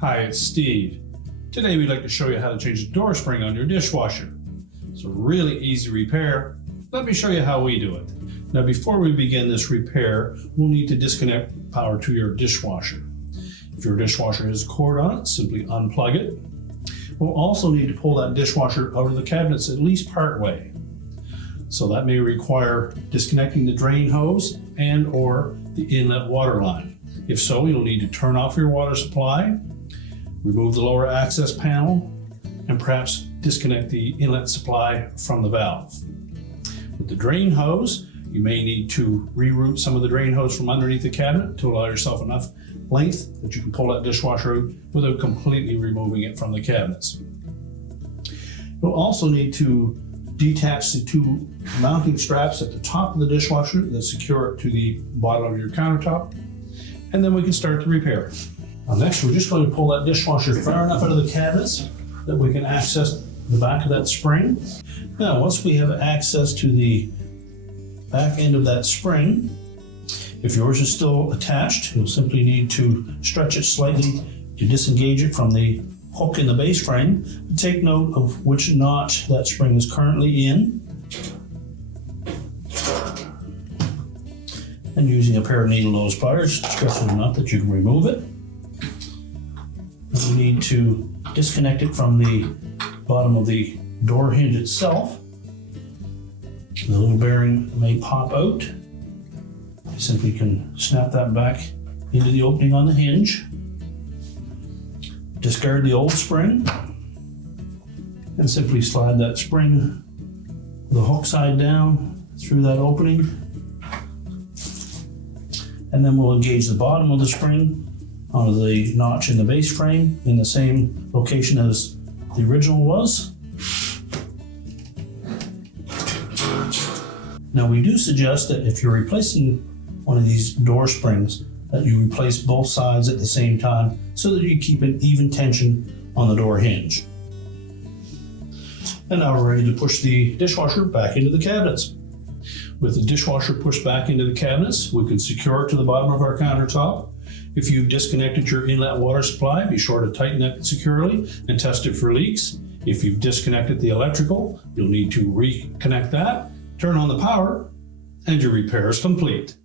Hi, it's Steve. Today we'd like to show you how to change the door spring on your dishwasher. It's a really easy repair. Let me show you how we do it. Now before we begin this repair, we'll need to disconnect power to your dishwasher. If your dishwasher has a cord on it, simply unplug it. We'll also need to pull that dishwasher out of the cabinets at least part way. So that may require disconnecting the drain hose and or the inlet water line. If so, you'll need to turn off your water supply, remove the lower access panel, and perhaps disconnect the inlet supply from the valve. With the drain hose, you may need to reroute some of the drain hose from underneath the cabinet to allow yourself enough length that you can pull that dishwasher out without completely removing it from the cabinets. You'll also need to detach the two mounting straps at the top of the dishwasher that secure it to the bottom of your countertop, and then we can start the repair. Now next, we're just going to pull that dishwasher far enough out of the cabinets that we can access the back of that spring. Now, once we have access to the back end of that spring, if yours is still attached, you'll simply need to stretch it slightly to disengage it from the hook in the base frame. Take note of which notch that spring is currently in. And using a pair of needle nose pliers, stretch it enough that you can remove it. And we need to disconnect it from the bottom of the door hinge itself. The little bearing may pop out. You simply can snap that back into the opening on the hinge. Discard the old spring and simply slide that spring the hook side down through that opening. And then we'll engage the bottom of the spring onto the notch in the base frame in the same location as the original was. Now we do suggest that if you're replacing one of these door springs, that you replace both sides at the same time so that you keep an even tension on the door hinge. And now we're ready to push the dishwasher back into the cabinets. With the dishwasher pushed back into the cabinets, we can secure it to the bottom of our countertop. If you've disconnected your inlet water supply, be sure to tighten that securely and test it for leaks. If you've disconnected the electrical, you'll need to reconnect that, turn on the power, and your repair is complete.